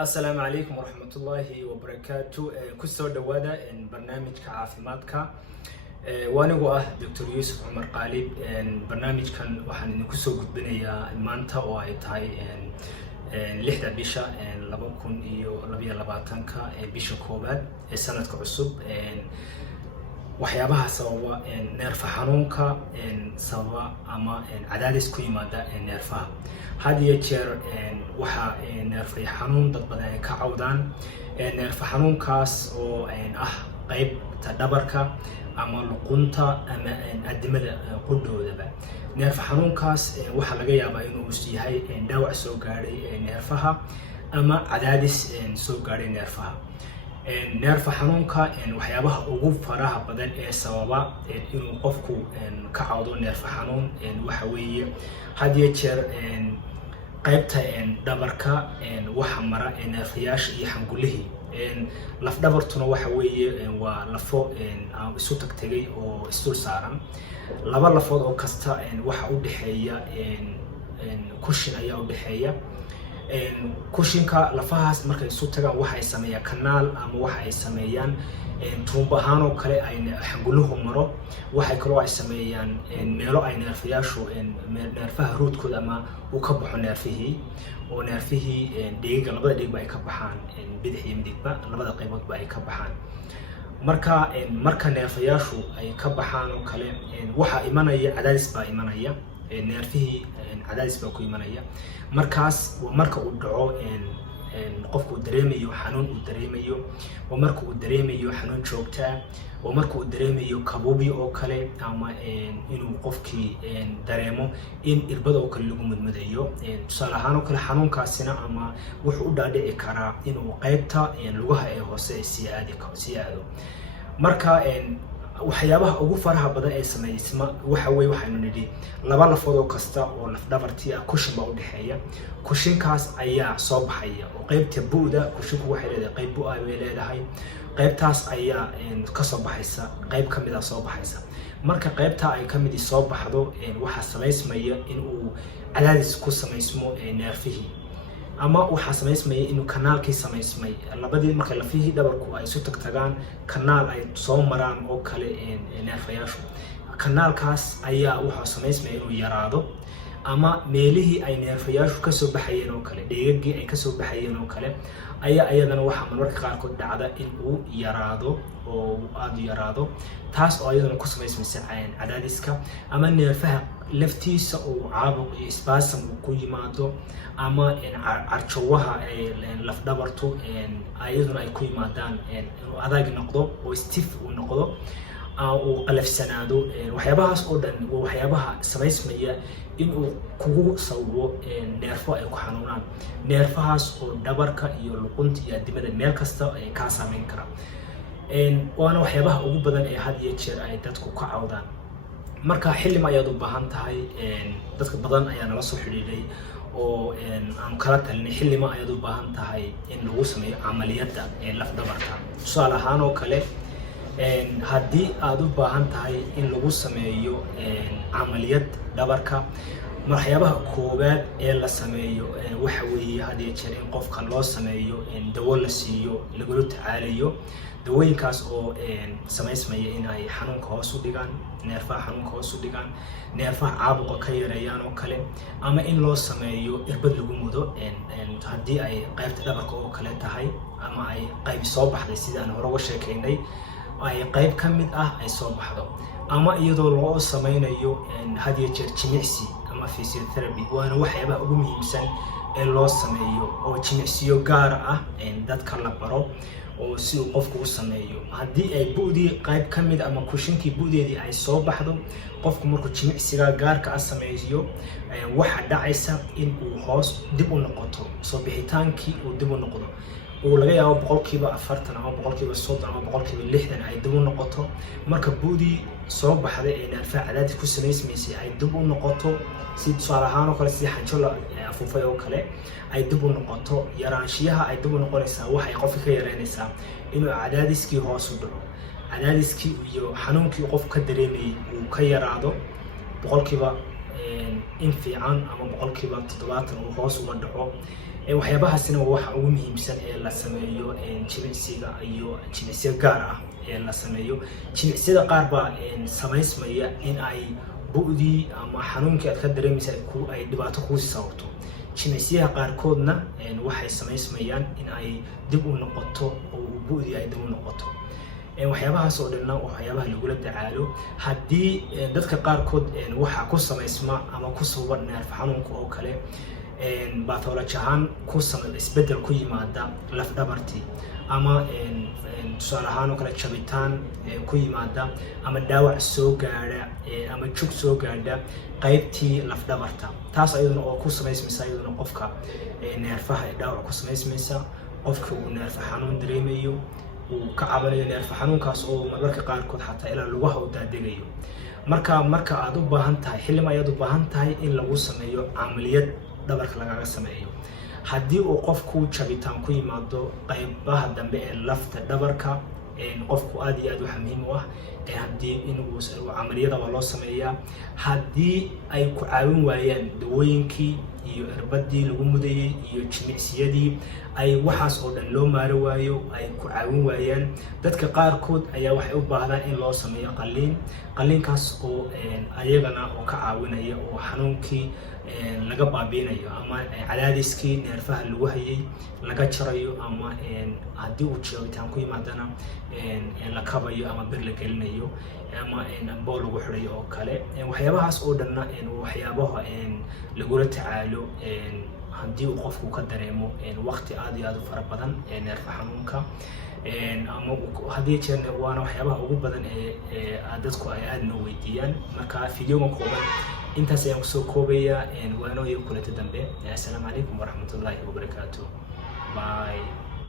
السلام عليكم ورحمة الله وبركاته. كسر دوادة برنامج كعافيماتك وأنا دكتور يوسف عمر قالب. برنامج كان وحن كسر قد بنيا مانتا وعيتاي لحدة بيشة لبكون لبيا لباتنك بيشة كوباد سنة كعصب waxyaabaha sababa neerfa xanuunka sababa ama cadaadis ku yimaada neerfaha had iyo jeer waxa neerfa xanuun dad badan ka cawdaan neerfa xanuunkaas oo ah qaybta dhabarka ama luqunta ama adimada qudhoodaba neerfa xanuunkaas waxa laga yaabaa inuu yahay dhaawac soo gaaray neerfaha ama cadaadis soo gaaray neerfaha neerfa xanuunka waxyaabaha ugu faraha badan ee sababa inuu qofku ka cawdo neerfa xanuun waxa weeye had iyo jeer qaybta dhabarka waxa mara neerfayaasha iyo xangulihii laf dhabartuna waxa weeye waa lafo isu tagtagay oo isdul saaran laba lafood oo kasta waxa u dhaxeeya kushin ayaa u dhaxeeya kushinka lafahaas markay isu tagaan waxa ay sameeyaan kanaal ama waxa ay sameeyaan tuumbo ahaan oo kale ay xanguluhu maro waxa kale oo ay sameeyaan meelo ay neerfayaashu neerfaha roodkooda ama uu ka baxo neerfihii oo neerfihii dhiigga labada dhiigba ay ka baxaan bidix iyo midigba labada qayboodba ay ka baxaan marka neerfayaashu ay ka baxaan oo kale waxa imanaya cadaadis baa imanaya neerfihii cadaadis baa ku imanaya markaas marka uu dhaco qofku dareemayo xanuun uu dareemayo oo marka uu dareemayo xanuun joogta oo marka uu dareemayo kabubi oo kale ama inuu qofkii dareemo in irbada oo kale lagu mudmadayo tusaale ahaan oo kale xanuunkaasina ama wuxuu u dhaadhici karaa inuu qaybta lugaha ee hoose sii aado marka waxyaabaha ugu faraha badan ee sameeysma waxa weeye waxaanu nidhi laba lafood oo kasta oo laf dhabartii ah kushin baa u dhaxeeya kushinkaas ayaa soo baxaya oo qaybta bu'da kushinku waxay leedahay qayb bu'a ay leedahay qaybtaas ayaa ka soo baxaysa qayb ka mid ah soo baxaysa marka qaybta ay ka mid soo baxdo waxa sameysmaya in uu cadaadis ku sameysmo neerfihii ama waxa sameysmaya inuu kanaalkii sameysmay labadii markay lafihii dhabarku ay isu tagtagaan kanaal ay soo maraan oo kale neerfayaashu kanaalkaas ayaa waxa sameysmaya inuu yaraado ama meelihii ay neerfayaashu ka soo baxayeen oo kale dhiigagii ay ka soo baxayeen oo kale ayaa iyadana waxa mararka qaarkood dhacda in uu yaraado oo aad yaraado taas oo iyadana ku sameysmaysa cadaadiska ama neerfaha laftiisa oo caabuq iyo spasm ku yimaado ama carjawaha laf dhabartu ayaduna ay ku yimaadaan inuu adag noqdo oo stiff uu noqdo oo qalafsanaado waxyaabahaas oo dhan waa waxyaabaha sameysmaya in uu kugu sababo neerfo ay ku xanuunaan neerfahaas oo dhabarka iyo luqunta iyo adimada meel kasta ay ka saameyn kara waana waxyaabaha ugu badan ee had iyo jeer ay dadku ka cawdaan marka xilli ayaad u baahan tahay dadka badan ayaa nala soo xiriiray oo aan kala talinay xilli ayaad u baahan tahay in lagu sameeyo amaliyada laf dhabarka tusaale ahaan oo kale haddii aad u baahan tahay in lagu sameeyo amaliyad dhabarka waxyaabaha koobaad ee la sameeyo waxa weeye had iyo jeer in qofka loo sameeyo dawo la siiyo lagula tacaalayo dawooyinkaas oo sameysmaya in ay xanuunka hoos u dhigaan neerfaha xanuunka hoos u dhigaan neerfaha caabuqa ka yareeyaan oo kale ama in loo sameeyo irbad lagu mudo haddii ay qaybta dhabarka oo kale tahay ama ay qayb soo baxday sida aan hore uga sheekaynay ay qayb ka mid ah ay soo baxdo ama iyadoo loo sameynayo had iyo jeer jimicsi ama physiotherapy waana waxyaabaha ugu muhiimsan ee loo sameeyo oo jimicsiyo gaar ah dadka la baro oo si uu qofku u sameeyo haddii ay bu'dii qayb ka mid ama kushinkii bu'deedii ay soo baxdo qofku markuu jimicsiga gaarka ah sameeyo waxa dhacaysa in uu hoos dib u noqoto soo bixitaankii uu dib u noqdo oo laga yaabo 40% ama 30% ama 60% ay dib u noqoto marka bu'dii soo baxday ee neerfaha cadaadis ku sameysmaysay ay dib u noqoto si tusaale ahaan oo kale si xanjo la afuufay oo kale ay dib u noqoto yaraanshiyaha ay dib u noqonaysaa waxay qofka ka yareynaysaa inuu cadaadiskii hoos u dhaco cadaadiskii iyo xanuunkii qof ka dareemayay uu ka yaraado 100% in fiican ama 70% uu hoos uga dhaco waxyaabahaasina waa waxa ugu muhiimsan ee la sameeyo jimicsiga iyo jimicsiga gaar ah ee la sameeyo. Jimicsiyada qaar baa samaysmaya in ay bu'dii ama xanuunkii aad ka dareemaysa ay dhibaato kugu sababto. Jimicsiyada qaarkoodna waxay samaysmayaan in ay dib u noqoto oo bu'dii ay dib u noqoto. waxyaabahaas oo dhanna waxyaabaha lagula tacaalo haddii dadka qaarkood waxa ku samaysma ama ku sababa neerf xanuunka oo kale pathology ahaan ku sameeyo isbedel ku yimaada laf dhabartii ama tusaale ahaan oo kale jabitaan ku yimaada ama dhaawac soo gaadha ama jug soo gaadha qaybtii laf dhabarta. taas ayaduna oo ku samaysmaysa ayaduna qofka neerfaha dhaawac ku samaysmaysa qofka uu neerf xanuun dareemayo uu ka cabanayo neerf xanuunkaas oo mararka qaarkood xataa ilaa lagu hawdaadinayo. marka aad u baahan tahay xilli ayaad u baahan tahay in lagu sameeyo amaliyad dhabarka lagaga sameeyo. haddii uu qofku jabitaan ku yimaado qaybaha dambe ee lafta dhabarka qofku aad iyo aad waxa muhiim u ah haddii inuu amaliyada loo sameeyaa. haddii ay ku caawin waayaan dawooyinkii iyo irbadii lagu mudayay iyo jimicsiyadii ay waxaas oo dhan loo maari waayo ay ku caawin waayaan, dadka qaarkood ayaa waxay u baahdaan in loo sameeyo qalliinkaas oo ayagana oo ka caawinaya oo xanuunkii laga baabiinayo ama cadaadiskii neerfaha lagu hayay laga jarayo ama haddii uu jabitaan ku yimaadana la kabayo ama bir la gelinayo ama bool lagu xidhayo oo kale. waxyaabahaas oo dhanna waxyaabaha lagula tacaalo haddii uu qofku ka dareemo waqti aad iyo aad u fara badan neerfa xanuunka ama haddii jeerna waana waxyaabaha ugu badan ee dadku ay aad noo weydiiyaan. marka fiidiyogan kooban intaas ayaan kusoo koobaya waanoo iyo kulanta dambe. assalaamu calaykum waraxmatullaahi wabarakaatuh. Bye.